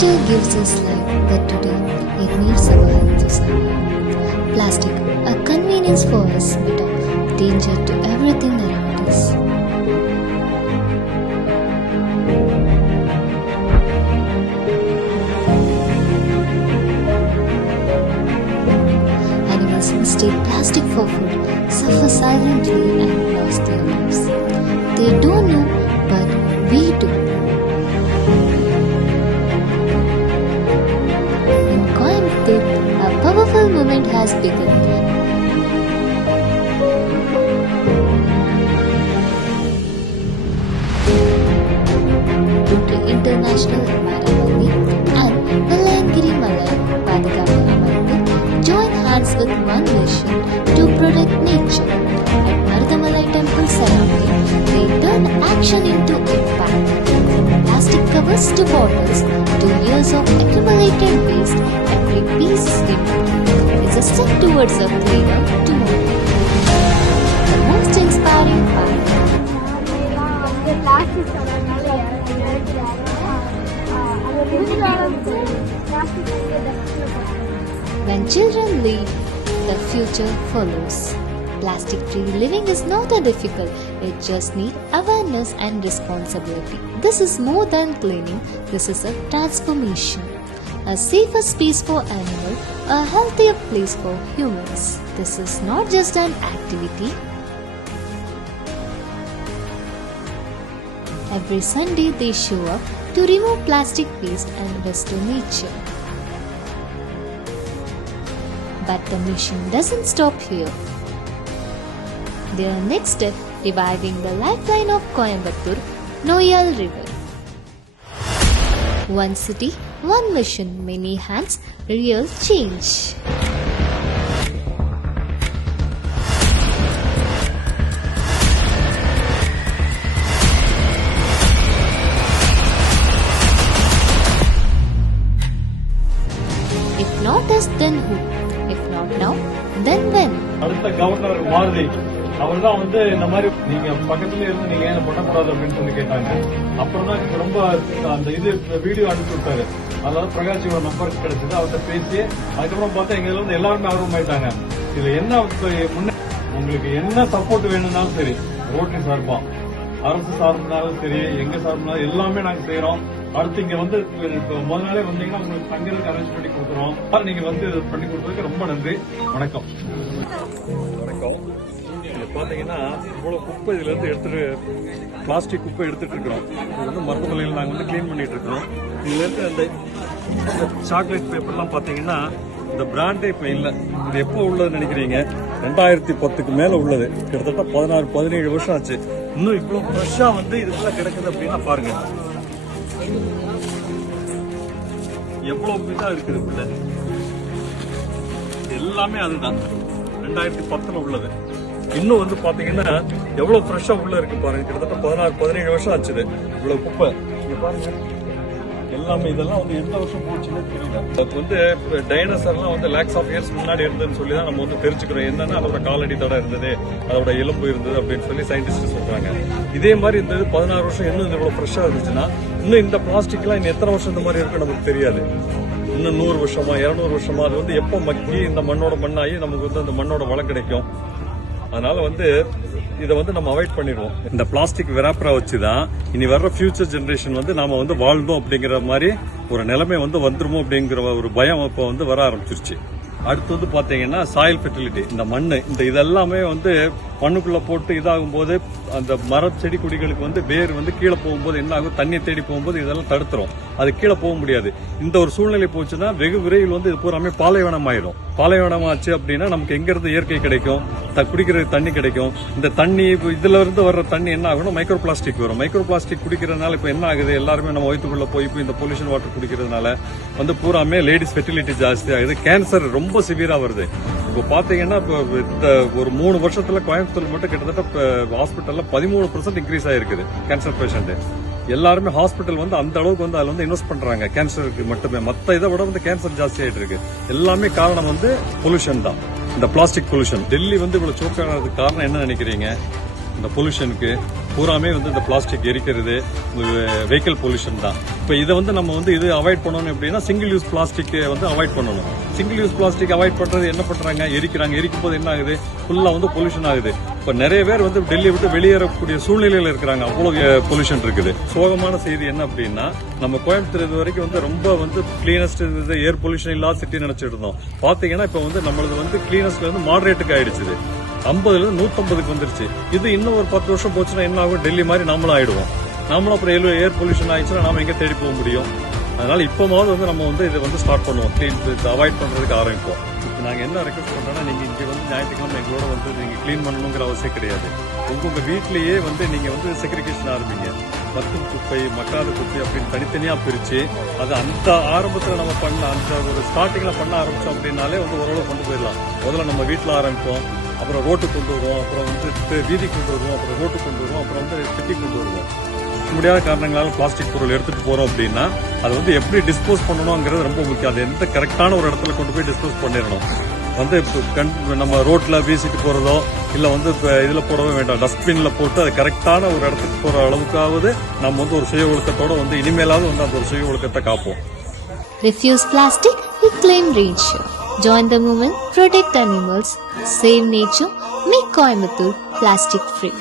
nature gives us life, but today it needs our health to survive. Plastic, a convenience for us, but a danger to everything around us. Animals mistake plastic for food, suffer silently and lose their lives. They don't know, but we do. In Coimbatore, a powerful movement has begun. The International Maravani and Vellangiri Malai Padikapu Amarku join hands with one mission to protect nature. At Marudamalai temple surrounding, they turn action into impact. Plastic covers to bottles, to years of accumulated waste, every piece removed is a step towards a cleaner tomorrow. The most inspiring part. When children lead, the future follows. Plastic-free living is not a difficult, it just needs awareness and responsibility. This is more than cleaning, this is a transformation. A safer space for animals, a healthier place for humans. This is not just an activity. Every Sunday they show up to remove plastic waste and restore nature. But the mission doesn't stop here. Their next step, reviving the lifeline of Coimbatore, Noyal River. One city, one mission, many hands, real change. If not us, then who? If not now, then when? அடுத்த governor Maruti அவர் தான் இந்த மாதிரி நீங்க பக்கத்துல இருந்து நீங்க ஏன் பண்ணக்கூடாது அப்படின்னு சொல்லி கேட்டாங்க. அப்புறம் தான் ரொம்ப அந்த வீடியோ அனுப்பி விட்டாரு. அதாவது பிரகாஷோட நம்பர் கிடைச்சது, அவர்கிட்ட பேசி அதுக்கப்புறம் பார்த்தா எங்க இருந்து எல்லாருமே ஆர்வமாயிட்டாங்க. இதுல என்ன உங்களுக்கு என்ன சப்போர்ட் வேணும்னாலும் சரி, ரோட்டரி சார்பா அரசு சார்பினாலும் சரி, எங்க சார்பினாலும் எல்லாமே நாங்க செய்யறோம். அடுத்து இங்க முதல் நாளே வந்தீங்கன்னா உங்களுக்கு தங்கிறதுக்கு அரேஞ்ச் பண்ணி கொடுக்குறோம். நீங்க பண்ணி கொடுத்ததுக்கு ரொம்ப நன்றி. வணக்கம். வணக்கம். பாத்தீங்கன்னா இவ்வளவு குப்பை இதுல இருந்து எடுத்துட்டு பிளாஸ்டிக் குப்பை எடுத்துட்டு இருக்கிறோம். இது மருத்துவமனையில் நாங்க கிளீன் பண்ணிட்டு இருக்கிறோம். இதுல இருந்து அந்த சாக்லேட் பேப்பர்லாம் பாத்தீங்கன்னா இந்த பிராண்டே இப்ப இல்ல. இது எப்போ உள்ளதுன்னு நினைக்கிறீங்க? 2010க்கு மேல உள்ளது. கிட்டத்தட்ட 16-17 வருஷம் ஆச்சு. இன்னும் இவ்வளவு ஃப்ரெஷ்ஷா இதுக்குள்ள கிடக்குது அப்படின்னா பாருங்க எவ்வளவு இதா இருக்குது. எல்லாமே அதுதான் 2010ல உள்ளது. இன்னும் பாத்தீங்கன்னா எவ்வளவு ஃப்ரெஷ்ஷா உள்ள இருக்கு பாருங்க. கிட்டத்தட்ட 16-17 வருஷம் ஆச்சு. இவ்வளவு குப்பை பாருங்க. எல்லாமே இதெல்லாம் எந்த வருஷம் போச்சுன்னு தெரியல. டைனோசர்லாம் லேக்ஸ் ஆஃப் இயர்ஸ் முன்னாடி இருந்ததுன்னு சொல்லி தான் நம்ம தெரிஞ்சுக்கிறோம். என்னன்னா அதோட காலடி தடம் இருந்தது, அதோட எலும்பு இருந்தது அப்படின்னு சொல்லி சயின்டிஸ்ட் சொல்றாங்க. இதே மாதிரி இருந்தது 16 வருஷம். இன்னும் இவ்வளவு ஃப்ரெஷ்ஷா இருந்துச்சுன்னா இன்னும் இந்த பிளாஸ்டிக்லாம் இன்னும் எத்தனை வருஷம் இந்த மாதிரி இருக்கு நமக்கு தெரியாது. இன்னும் 100 வருஷமா 200 வருஷமா அது எப்போ மக்கி இந்த மண்ணோட மண்ணாகி நமக்கு அந்த மண்ணோட வளம் கிடைக்கும். அதனால இதை நம்ம அவாய்ட் பண்ணிடுவோம். இந்த பிளாஸ்டிக் வெராப்பரா வச்சுதான் இனி வர்ற ஃபியூச்சர் ஜெனரேஷன் நாம வாழ்ந்தோம் அப்படிங்கிற மாதிரி ஒரு நிலைமை வந்துருமோ அப்படிங்கிற ஒரு பயம் இப்போ வர ஆரம்பிச்சிருச்சு. அடுத்து பாத்தீங்கன்னா சாயில் ஃபெர்டிலிட்டி, இந்த மண்ணு இதெல்லாமே மண்ணுக்குள்ள போட்டு இதாகும் போது அந்த மர செடி கொடிகளுக்கு வேர் கீழே போகும்போது என்ன ஆகும், தண்ணியை தேடி போகும்போது இதெல்லாம் தடுத்துரும். அது கீழே போக முடியாது. இந்த ஒரு சூழ்நிலை போச்சுன்னா வெகு விரைவில் இது பூராமே பாலைவனம் ஆயிடும். பாலைவனம் ஆச்சு அப்படின்னா நமக்கு எங்க இருந்து இயற்கை கிடைக்கும், குடிக்கிற தண்ணி கிடைக்கும். இந்த தண்ணி இதுல இருந்து வர்ற தண்ணி என்ன ஆகணும், மைக்ரோ பிளாஸ்டிக் வரும். மைக்ரோ பிளாஸ்டிக் குடிக்கிறதுனால இப்ப என்ன ஆகுது, எல்லாருமே நம்ம வயிற்றுக்குள்ள போய் இந்த பொல்யூஷன் வாட்டர் குடிக்கிறதுனால பூராமே லேடிஸ் ஃபெர்டிலிட்டி ஜாஸ்தி ஆகுது. கேன்சர் ரொம்ப சிவியரா வருது. இப்போ பாத்தீங்கன்னா இந்த ஒரு 3 வருஷத்துல கோயம்புத்தூர் மட்டும் கிட்டத்தட்ட ஹாஸ்பிட்டல்ல 13% இன்க்ரீஸ் ஆயிருக்குது கேன்சர் பேஷண்ட். எல்லாருமே ஹாஸ்பிட்டல் அந்த அளவுக்கு அதுல இன்வெஸ்ட் பண்றாங்க கேன்சருக்கு மட்டுமே. மத்த இதை விட கேன்சர் ஜாஸ்தி ஆயிட்டு இருக்கு. எல்லாமே காரணம் பொல்யூஷன் தான், இந்த பிளாஸ்டிக் பொல்யூஷன். டெல்லி இவ்வளவு சோக்கானதுக்கு காரணம் என்ன நினைக்கிறீங்க? இந்த பொல்யூஷனுக்கு பூராமே வந்து இந்த பிளாஸ்டிக் எரிக்கிறது வெஹிக்கிள் பொல்யூஷன் தான். இப்போ இதை வந்து நம்ம வந்து இது அவாய்ட் பண்ணணும் அப்படின்னா சிங்கிள் யூஸ் பிளாஸ்டிக் வந்து அவாய்ட் பண்ணணும். சிங்கிள் யூஸ் பிளாஸ்டிக் அவாய்ட் பண்றது என்ன பண்றாங்க, எரிக்கிறாங்க. எரிக்கும் போது என்ன ஆகுது, ஃபுல்லா வந்து பொல்யூஷன் ஆகுது. இப்போ நிறைய பேர் வந்து டெல்லி விட்டு வெளியேறக்கூடிய சூழ்நிலையில இருக்கிறாங்க, அவ்வளவு பொல்யூஷன் இருக்குது. சோகமான செய்தி என்ன அப்படின்னா, நம்ம கோயம்புத்தூர் இது வரைக்கும் வந்து ரொம்ப வந்து கிளீனஸ்ட் ஏர் பொல்யூஷன் இல்லாத சிட்டி நினைச்சிட்டு இருந்தோம். பாத்தீங்கன்னா இப்ப வந்து நம்மளது வந்து கிளீனஸ்ட்ல இருந்து மாடரேட்டுக்கு ஆயிடுச்சு. 50ல 150க்கு வந்துருச்சு. இது இன்னும் ஒரு 10 வருஷம் போச்சுன்னா என்ன ஆகும், டெல்லி மாதிரி நாமளும் ஆயிடுவோம். நாமளும் அப்புறம் ஏர் பொல்யூஷன் ஆயிடுச்சுன்னா நாம எங்க தேடி போக முடியும். அதனால இப்போமாவது வந்து நம்ம வந்து இதை வந்து ஸ்டார்ட் பண்ணுவோம், கிளீன் அவாய்ட் பண்றதுக்கு ஆரம்பிப்போம். இப்போ நாங்க என்ன ரெக்வஸ்ட் பண்றோம்னா, நீங்க இங்க வந்து ஞாயிற்றுக்கிழமை எங்களோட வந்து நீங்க கிளீன் பண்ணணுங்கிற அவசியம் கிடையாது. உங்க வீட்லயே வந்து நீங்க வந்து செக்ரிகேஷன் ஆரம்பிங்க. மக்கும் குப்பை, மக்காத குப்பை அப்படின்னு தனித்தனியா பிரிச்சு அது அந்த ஆரம்பத்துல நம்ம பண்ண அந்த ஒரு ஸ்டார்டிங்ல பண்ண ஆரம்பிச்சோம் அப்படின்னாலே வந்து ஓரளவு கொண்டு போயிடலாம். முதல்ல நம்ம வீட்டுல ஆரம்பிப்போம், அப்புறம் ரோட்டுக்கு கொண்டு வருவோம், அப்புறம் வந்து வீதி கொண்டு வருவோம், அப்புறம் ரோட்டுக்கு கொண்டு வருவோம், அப்புறம் வந்து சிட்டி கொண்டு வருவோம். முடியாத காரணங்களால பிளாஸ்டிக் பொருள் எடுத்துட்டு போறோம் அப்படின்னா அது வந்து எப்படி டிஸ்போஸ் பண்ணணுங்கிறது ரொம்ப முக்கியம். அது எந்த கரெக்டான ஒரு இடத்துல கொண்டு போய் டிஸ்போஸ் பண்ணிடணும். வந்து நம்ம ரோட்ல வீசிட்டு போறதோ இல்ல வந்து இதுல போடவே வேண்டாம், டஸ்ட்பின்ல போட்டு அது கரெக்டான ஒரு இடத்துக்கு போற அளவுக்காவது நம்ம வந்து ஒரு சுய ஒழுக்கத்தோட வந்து இனிமேலாவது வந்து அந்த ஒரு சுய ஒழுக்கத்தை காப்போம். Refuse plastic, reclaim nature. Join the movement, protect animals, save nature, make Coimbatore plastic free.